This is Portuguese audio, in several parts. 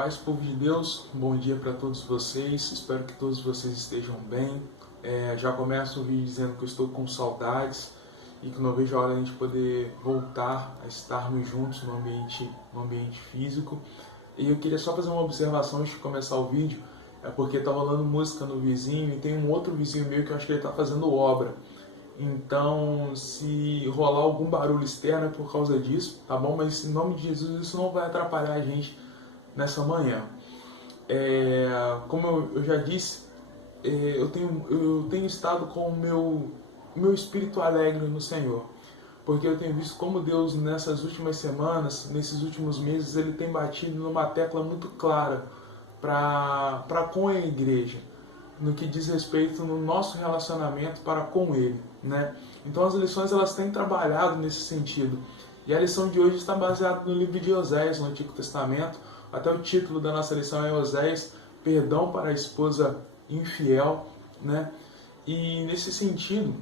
paz, povo de Deus, um bom dia para todos vocês, espero que todos vocês estejam bem. Já começo o vídeo dizendo que eu estou com saudades e que não vejo a hora de a gente poder voltar a estarmos juntos no ambiente físico. E eu queria só fazer uma observação antes de começar o vídeo, porque está rolando música no vizinho e tem um outro vizinho meu que eu acho que ele está fazendo obra. Então, se rolar algum barulho externo é por causa disso, tá bom? Mas em nome de Jesus isso não vai atrapalhar a gente nessa manhã. Como eu já disse, eu tenho estado com o meu espírito alegre no Senhor, porque eu tenho visto como Deus nessas últimas semanas, nesses últimos meses, Ele tem batido numa tecla muito clara para com a igreja, no que diz respeito no nosso relacionamento para com Ele, né? Então as lições elas têm trabalhado nesse sentido. E a lição de hoje está baseada no livro de Oséias, no Antigo Testamento. Até o título da nossa lição é Oséias, perdão para a esposa infiel, né? E nesse sentido,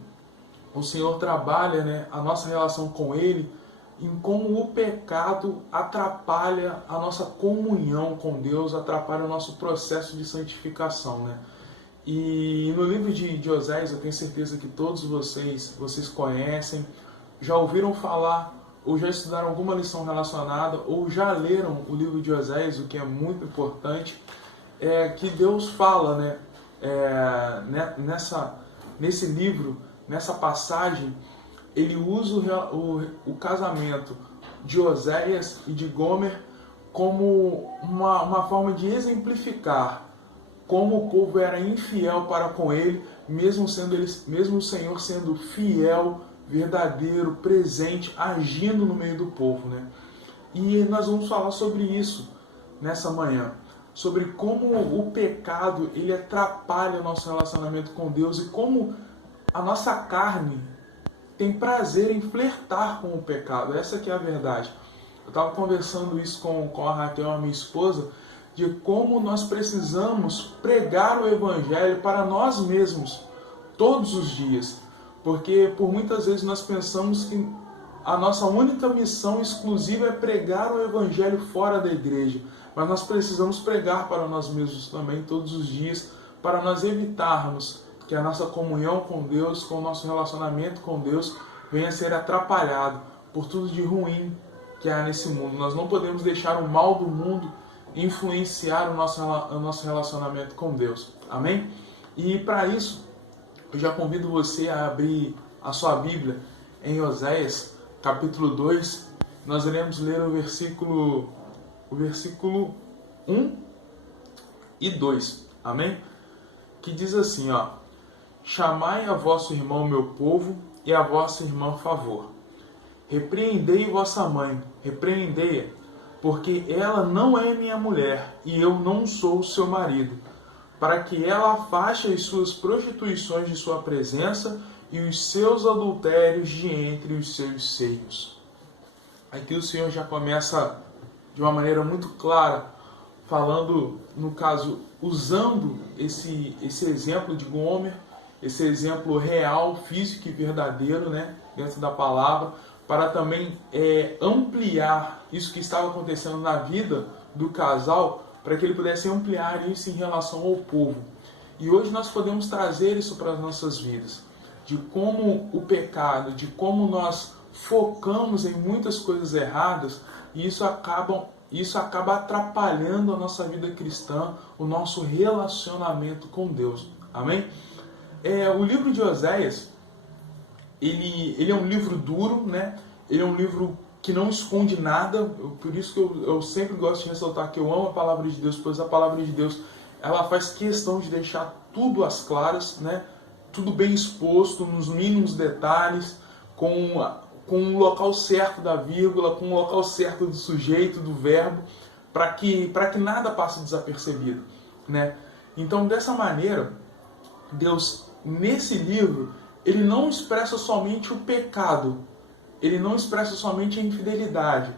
o Senhor trabalha, né, a nossa relação com Ele, em como o pecado atrapalha a nossa comunhão com Deus, atrapalha o nosso processo de santificação, né? E no livro de Oséias, eu tenho certeza que todos vocês conhecem, já ouviram falar, ou já estudaram alguma lição relacionada, ou já leram o livro de Oséias, o que é muito importante, que Deus fala, né, nesse livro, nessa passagem, ele usa o casamento de Oséias e de Gomer como uma forma de exemplificar como o povo era infiel para com ele, mesmo o Senhor sendo fiel, verdadeiro, presente, agindo no meio do povo, né? E nós vamos falar sobre isso nessa manhã, sobre como o pecado ele atrapalha o nosso relacionamento com Deus e como a nossa carne tem prazer em flertar com o pecado. Essa que é a verdade. Eu estava conversando isso com a Raquel, a minha esposa, de como nós precisamos pregar o Evangelho para nós mesmos, todos os dias. Porque por muitas vezes nós pensamos que a nossa única missão exclusiva é pregar o Evangelho fora da igreja. Mas nós precisamos pregar para nós mesmos também, todos os dias, para nós evitarmos que a nossa comunhão com Deus, com o nosso relacionamento com Deus, venha a ser atrapalhado por tudo de ruim que há nesse mundo. Nós não podemos deixar o mal do mundo influenciar o nosso relacionamento com Deus. Amém? E para isso, eu já convido você a abrir a sua Bíblia em Oséias, capítulo 2. Nós iremos ler o versículo 1 e 2. Amém? Que diz assim, ó: Chamai a vosso irmão meu povo e a vossa irmã favor. Repreendei vossa mãe, repreendei-a, porque ela não é minha mulher, e eu não sou seu marido, para que ela afaste as suas prostituições de sua presença e os seus adultérios de entre os seus seios. Aqui o Senhor já começa de uma maneira muito clara, falando, no caso, usando esse exemplo de Gomer, esse exemplo real, físico e verdadeiro, né, dentro da palavra, para também ampliar isso que estava acontecendo na vida do casal, para que ele pudesse ampliar isso em relação ao povo. E hoje nós podemos trazer isso para as nossas vidas, de como o pecado, de como nós focamos em muitas coisas erradas, e isso acaba atrapalhando a nossa vida cristã, o nosso relacionamento com Deus. Amém? O livro de Oséias, ele é um livro duro, né? Ele é um livro que não esconde nada, por isso que eu sempre gosto de ressaltar que eu amo a palavra de Deus, pois a palavra de Deus ela faz questão de deixar tudo às claras, né? Tudo bem exposto, nos mínimos detalhes, com o local certo da vírgula, com o local certo do sujeito, do verbo, para que nada passe desapercebido, né? Então, dessa maneira, Deus, nesse livro, ele não expressa somente o pecado, ele não expressa somente a infidelidade,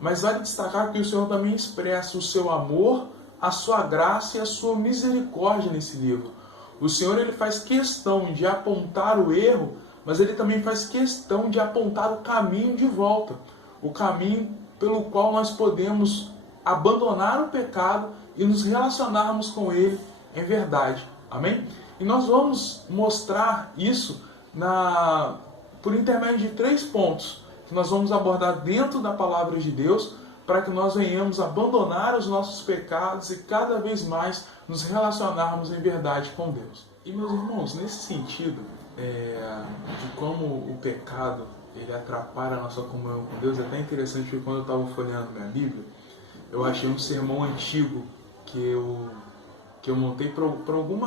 mas vale destacar que o Senhor também expressa o seu amor, a sua graça e a sua misericórdia nesse livro. O Senhor ele faz questão de apontar o erro, mas ele também faz questão de apontar o caminho de volta, o caminho pelo qual nós podemos abandonar o pecado e nos relacionarmos com ele em verdade. Amém? E nós vamos mostrar isso por intermédio de 3 pontos que nós vamos abordar dentro da palavra de Deus, para que nós venhamos abandonar os nossos pecados e cada vez mais nos relacionarmos em verdade com Deus. E meus irmãos, nesse sentido de como o pecado ele atrapalha a nossa comunhão com Deus, é até interessante que quando eu estava folheando minha Bíblia, eu achei um sermão antigo que eu montei para algum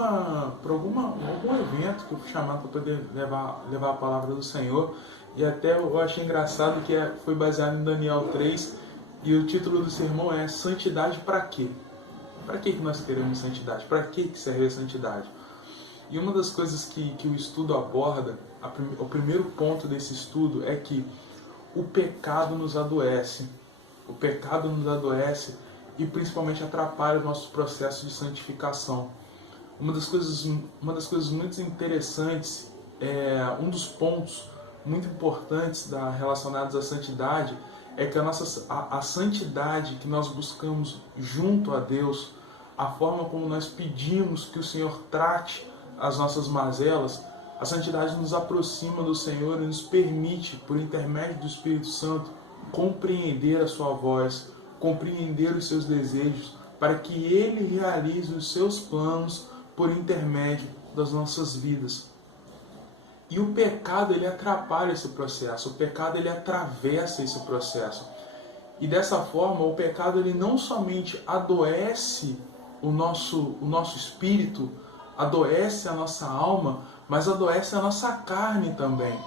evento que eu fui chamado para poder levar a palavra do Senhor. E até eu achei engraçado que foi baseado em Daniel 3, e o título do sermão é Santidade para quê? Para que nós queremos santidade? Para que serve a santidade? E uma das coisas que o estudo aborda, o primeiro ponto desse estudo é que o pecado nos adoece. O pecado nos adoece e principalmente atrapalha o nosso processo de santificação. Uma das coisas muito interessantes, um dos pontos muito importantes relacionados à santidade, é que a santidade que nós buscamos junto a Deus, a forma como nós pedimos que o Senhor trate as nossas mazelas, a santidade nos aproxima do Senhor e nos permite, por intermédio do Espírito Santo, compreender a sua voz, compreender os seus desejos, para que Ele realize os seus planos por intermédio das nossas vidas. E o pecado, ele atrapalha esse processo, o pecado, ele atravessa esse processo. E dessa forma, o pecado, ele não somente adoece o nosso espírito, adoece a nossa alma, mas adoece a nossa carne também.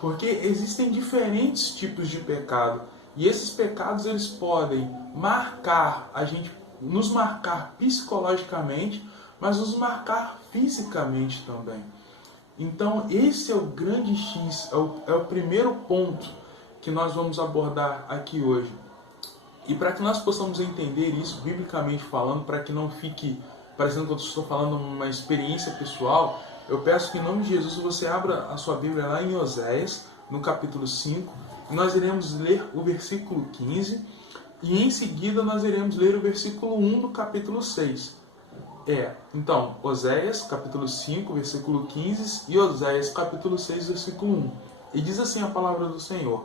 Porque existem diferentes tipos de pecado. E esses pecados, eles podem nos marcar psicologicamente, mas nos marcar fisicamente também. Então, esse é o grande X, é o primeiro ponto que nós vamos abordar aqui hoje. E para que nós possamos entender isso, biblicamente falando, para que não fique parecendo que eu estou falando uma experiência pessoal, eu peço que em nome de Jesus você abra a sua Bíblia lá em Oséias, no capítulo 5, e nós iremos ler o versículo 15, e em seguida nós iremos ler o versículo 1 do capítulo 6. Então, Oséias, capítulo 5, versículo 15, e Oséias, capítulo 6, versículo 1. E diz assim a palavra do Senhor: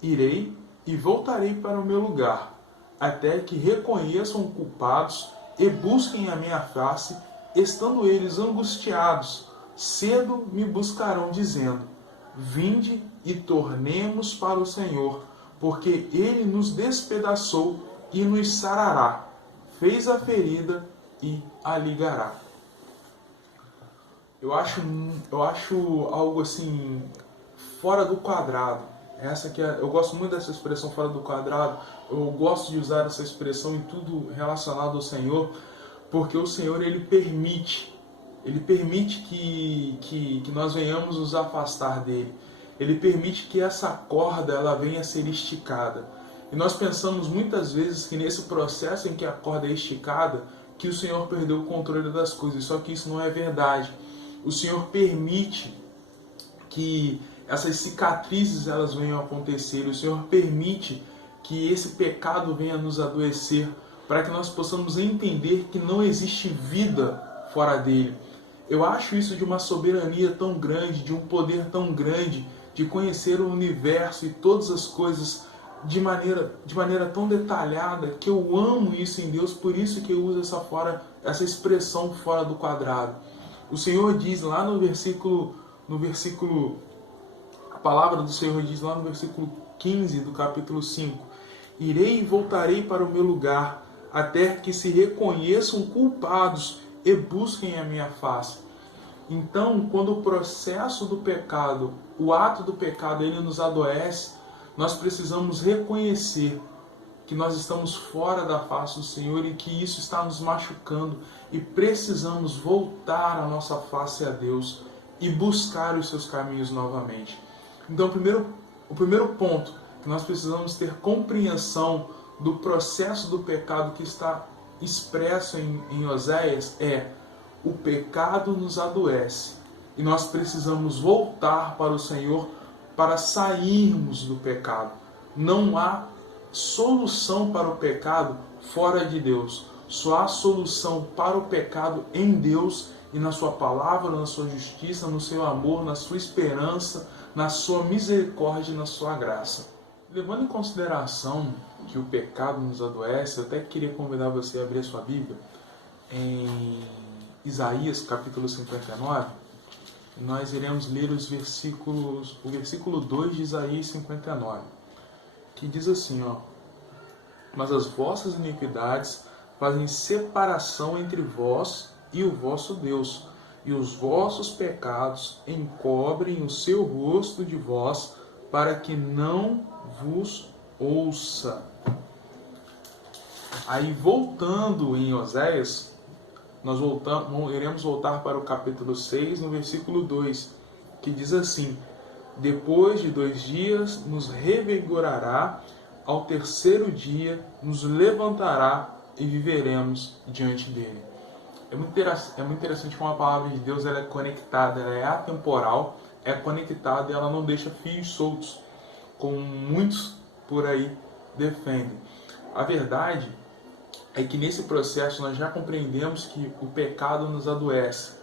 Irei e voltarei para o meu lugar, até que reconheçam culpados e busquem a minha face, estando eles angustiados, cedo me buscarão, dizendo: Vinde e tornemos para o Senhor, porque Ele nos despedaçou e nos sarará, fez a ferida e a ligará. Eu acho algo assim fora do quadrado. Eu gosto muito dessa expressão fora do quadrado. Eu gosto de usar essa expressão em tudo relacionado ao Senhor, porque o Senhor, Ele permite que nós venhamos nos afastar dele. Ele permite que essa corda ela venha a ser esticada. E nós pensamos muitas vezes que nesse processo em que a corda é esticada, que o Senhor perdeu o controle das coisas. Só que isso não é verdade. O Senhor permite que essas cicatrizes elas venham a acontecer. O Senhor permite que esse pecado venha a nos adoecer, para que nós possamos entender que não existe vida fora dele. Eu acho isso de uma soberania tão grande, de um poder tão grande, de conhecer o universo e todas as coisas de maneira tão detalhada, que eu amo isso em Deus, por isso que eu uso essa expressão fora do quadrado. O Senhor diz lá no versículo, a palavra do Senhor diz lá no versículo 15 do capítulo 5, Irei e voltarei para o meu lugar, até que se reconheçam culpados e busquem a minha face. Então, quando o processo do pecado, o ato do pecado, ele nos adoece, nós precisamos reconhecer que nós estamos fora da face do Senhor e que isso está nos machucando e precisamos voltar a nossa face a Deus e buscar os seus caminhos novamente. Então, o primeiro ponto que nós precisamos ter compreensão do processo do pecado que está expresso em Oséias é: o pecado nos adoece e nós precisamos voltar para o Senhor para sairmos do pecado. Não há solução para o pecado fora de Deus. Só há solução para o pecado em Deus e na sua palavra, na sua justiça, no seu amor, na sua esperança, na sua misericórdia e na sua graça. Levando em consideração que o pecado nos adoece, eu até queria convidar você a abrir a sua Bíblia em Isaías capítulo 59. Nós iremos ler o versículo 2 de Isaías 59, que diz assim, mas as vossas iniquidades fazem separação entre vós e o vosso Deus, e os vossos pecados encobrem o seu rosto de vós, para que não vos ouça. Aí, voltando em Oséias, iremos voltar para o capítulo 6, no versículo 2, que diz assim: depois de 2 dias nos revigorará, ao terceiro dia nos levantará e viveremos diante dele. É muito interessante como a palavra de Deus ela é conectada, ela é atemporal, é conectada e ela não deixa fios soltos, como muitos por aí defendem. A verdade é que nesse processo nós já compreendemos que o pecado nos adoece,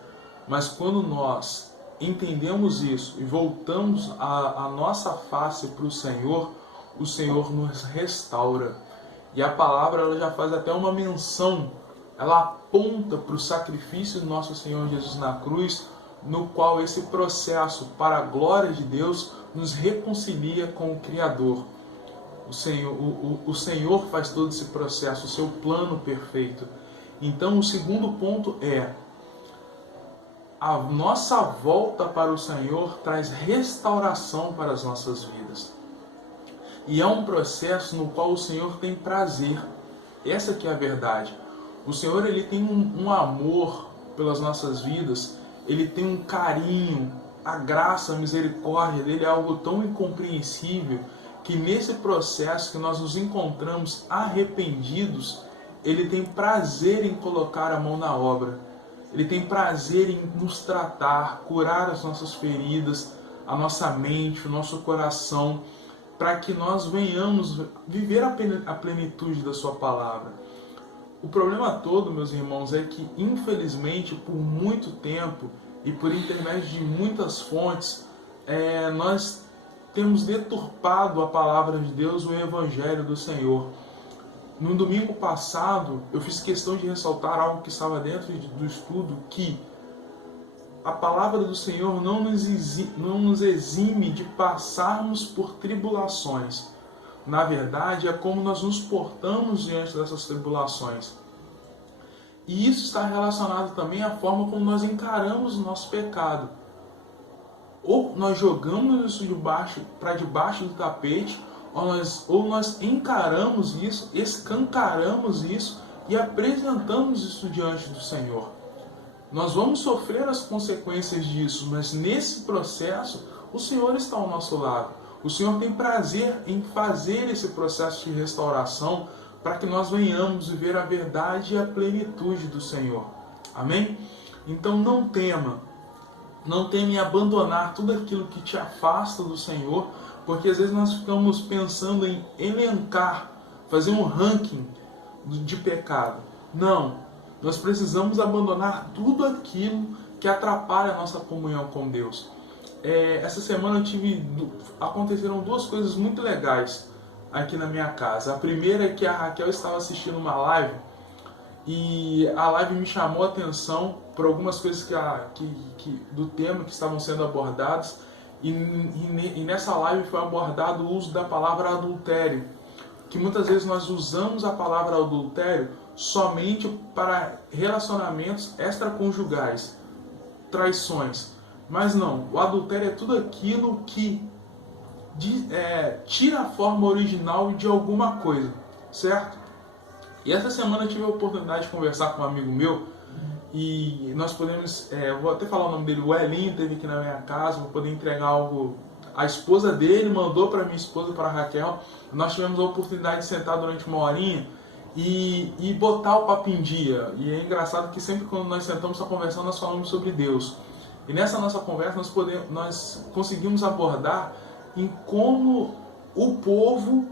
mas quando nós entendemos isso e voltamos a nossa face para o Senhor nos restaura. E a palavra ela já faz até uma menção, ela aponta para o sacrifício do nosso Senhor Jesus na cruz, no qual esse processo, para a glória de Deus, nos reconcilia com o Criador. O Senhor faz todo esse processo, o seu plano perfeito. Então, o segundo ponto é: a nossa volta para o Senhor traz restauração para as nossas vidas. E é um processo no qual o Senhor tem prazer. Essa que é a verdade. O Senhor ele tem um amor pelas nossas vidas, ele tem um carinho, a graça, a misericórdia dele é algo tão incompreensível que nesse processo que nós nos encontramos arrependidos, ele tem prazer em colocar a mão na obra. Ele tem prazer em nos tratar, curar as nossas feridas, a nossa mente, o nosso coração, para que nós venhamos viver a plenitude da sua palavra. O problema todo, meus irmãos, é que, infelizmente, por muito tempo e por intermédio de muitas fontes, nós temos deturpado a palavra de Deus, o Evangelho do Senhor. No domingo passado, eu fiz questão de ressaltar algo que estava dentro do estudo, que a palavra do Senhor não nos exime de passarmos por tribulações. Na verdade, é como nós nos portamos diante dessas tribulações. E isso está relacionado também à forma como nós encaramos o nosso pecado. Ou nós jogamos isso para debaixo do tapete, ou nós encaramos isso, escancaramos isso e apresentamos isso diante do Senhor. Nós vamos sofrer as consequências disso, mas nesse processo o Senhor está ao nosso lado. O Senhor tem prazer em fazer esse processo de restauração para que nós venhamos viver a verdade e a plenitude do Senhor. Amém? Então não tema em abandonar tudo aquilo que te afasta do Senhor, porque às vezes nós ficamos pensando em elencar, fazer um ranking de pecado. Não, nós precisamos abandonar tudo aquilo que atrapalha a nossa comunhão com Deus. Essa semana aconteceram 2 coisas muito legais aqui na minha casa. A primeira é que a Raquel estava assistindo uma live e a live me chamou a atenção por algumas coisas do tema que estavam sendo abordadas e nessa live foi abordado o uso da palavra adultério, que muitas vezes nós usamos a palavra adultério somente para relacionamentos extraconjugais, traições. Mas não, o adultério é tudo aquilo que tira a forma original de alguma coisa, certo? E essa semana eu tive a oportunidade de conversar com um amigo meu e nós podemos, vou até falar o nome dele, o Elinho esteve aqui na minha casa, vou poder entregar algo. A esposa dele mandou para minha esposa, para a Raquel. Nós tivemos a oportunidade de sentar durante uma horinha e botar o papo em dia. E é engraçado que sempre quando nós sentamos para conversar, nós falamos sobre Deus. E nessa nossa conversa nós conseguimos abordar em como o povo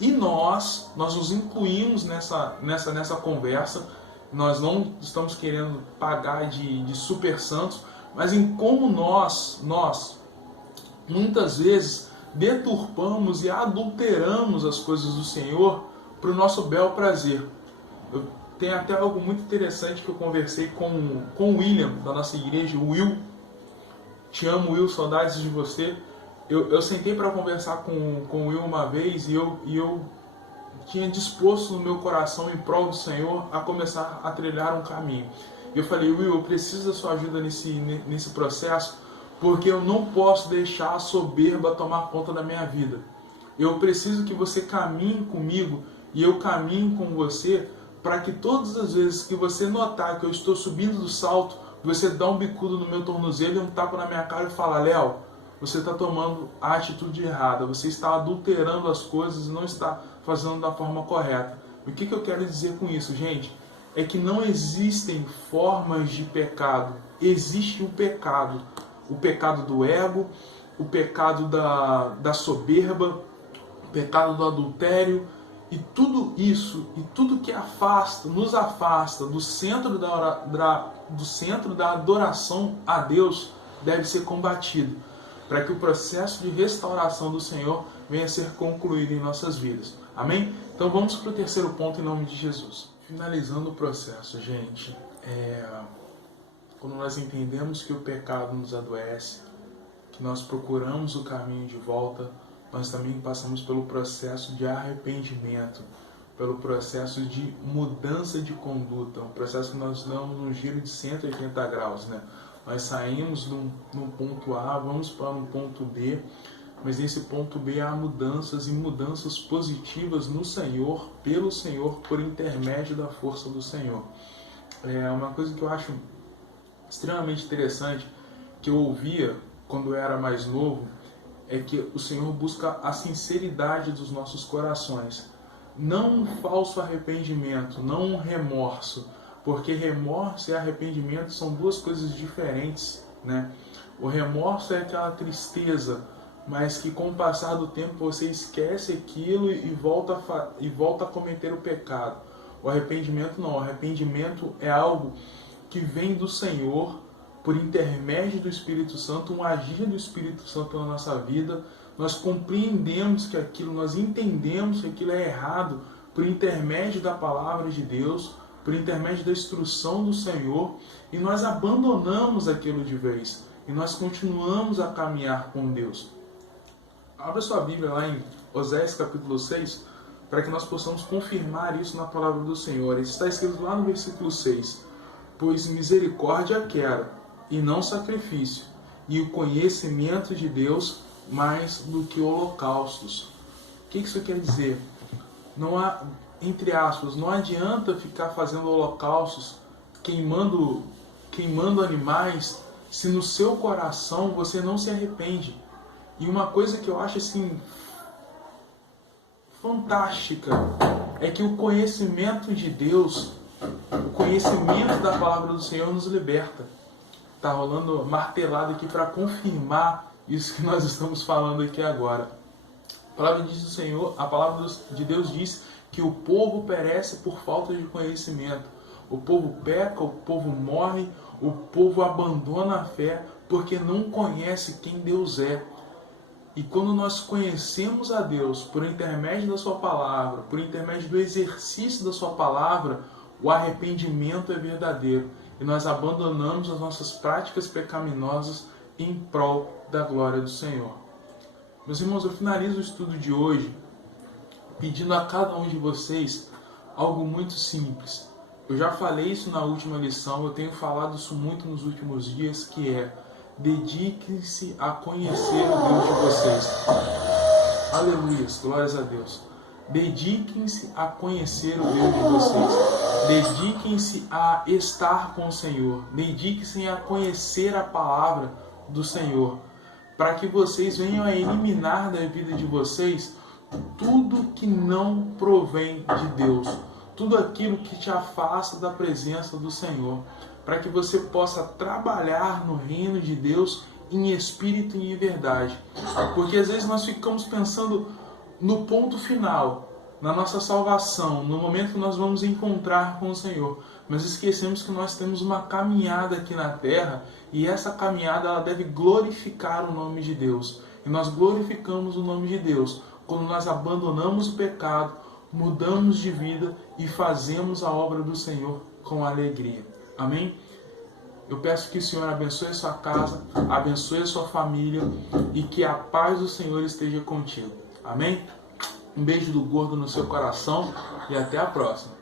E nós nos incluímos nessa conversa. Nós não estamos querendo pagar de super santos, mas em como nós muitas vezes deturpamos e adulteramos as coisas do Senhor para o nosso bel prazer. Eu tenho até algo muito interessante que eu conversei com o William, da nossa igreja, o Will. Te amo, Will, saudades de você. Eu sentei para conversar com o Will uma vez e eu tinha disposto no meu coração, em prol do Senhor, a começar a trilhar um caminho. Eu falei, Will, eu preciso da sua ajuda nesse processo, porque eu não posso deixar a soberba tomar conta da minha vida. Eu preciso que você caminhe comigo e eu caminhe com você, para que todas as vezes que você notar que eu estou subindo do salto, você dá um bicudo no meu tornozelo e um tapa na minha cara e fala, Léo, você está tomando a atitude errada, você está adulterando as coisas e não está fazendo da forma correta. O que eu quero dizer com isso, gente? É que não existem formas de pecado. Existe o pecado do ego, o pecado da soberba, o pecado do adultério, e tudo isso, e tudo que nos afasta do centro da adoração a Deus, deve ser combatido, para que o processo de restauração do Senhor venha a ser concluído em nossas vidas. Amém? Então vamos para o terceiro ponto em nome de Jesus. Finalizando o processo, gente, quando nós entendemos que o pecado nos adoece, que nós procuramos o caminho de volta, nós também passamos pelo processo de arrependimento, pelo processo de mudança de conduta, um processo que nós damos um giro de 180 graus, né? Nós saímos num ponto A, vamos para um ponto B, mas nesse ponto B há mudanças positivas no Senhor, pelo Senhor, por intermédio da força do Senhor. É uma coisa que eu acho extremamente interessante, que eu ouvia quando eu era mais novo, é que o Senhor busca a sinceridade dos nossos corações. Não um falso arrependimento, não um remorso, porque remorso e arrependimento são duas coisas diferentes, né? O remorso é aquela tristeza, mas que com o passar do tempo você esquece aquilo e volta a cometer o pecado. O arrependimento não. O arrependimento é algo que vem do Senhor, por intermédio do Espírito Santo, um agir do Espírito Santo na nossa vida. Nós compreendemos que aquilo, nós entendemos que aquilo é errado por intermédio da palavra de Deus, por intermédio da instrução do Senhor, e nós abandonamos aquilo de vez, e nós continuamos a caminhar com Deus. Abra sua Bíblia lá em Oséias capítulo 6, para que nós possamos confirmar isso na palavra do Senhor. Isso está escrito lá no versículo 6. Pois misericórdia quero, e não sacrifício, e o conhecimento de Deus mais do que holocaustos. O que isso quer dizer? Não há, entre aspas, não adianta ficar fazendo holocaustos, queimando animais, se no seu coração você não se arrepende. E uma coisa que eu acho assim fantástica é que o conhecimento de Deus, o conhecimento da palavra do Senhor nos liberta. Está rolando martelado aqui para confirmar isso que nós estamos falando aqui agora. A palavra diz do Senhor, a palavra de Deus diz que o povo perece por falta de conhecimento. O povo peca, o povo morre, o povo abandona a fé porque não conhece quem Deus é. E quando nós conhecemos a Deus por intermédio da sua palavra, por intermédio do exercício da sua palavra, o arrependimento é verdadeiro. E nós abandonamos as nossas práticas pecaminosas em prol da glória do Senhor. Meus irmãos, eu finalizo o estudo de hoje pedindo a cada um de vocês algo muito simples. Eu já falei isso na última lição, eu tenho falado isso muito nos últimos dias, que é: dediquem-se a conhecer o Deus de vocês. Aleluias, glórias a Deus. Dediquem-se a conhecer o Deus de vocês. Dediquem-se a estar com o Senhor. Dediquem-se a conhecer a palavra do Senhor, para que vocês venham a eliminar da vida de vocês tudo que não provém de Deus, tudo aquilo que te afasta da presença do Senhor, para que você possa trabalhar no reino de Deus em espírito e em verdade. Porque às vezes nós ficamos pensando no ponto final, na nossa salvação, no momento que nós vamos encontrar com o Senhor. Mas esquecemos que nós temos uma caminhada aqui na terra e essa caminhada ela deve glorificar o nome de Deus. E nós glorificamos o nome de Deus quando nós abandonamos o pecado, mudamos de vida e fazemos a obra do Senhor com alegria. Amém? Eu peço que o Senhor abençoe a sua casa, abençoe a sua família e que a paz do Senhor esteja contigo. Amém? Um beijo do gordo no seu coração e até a próxima.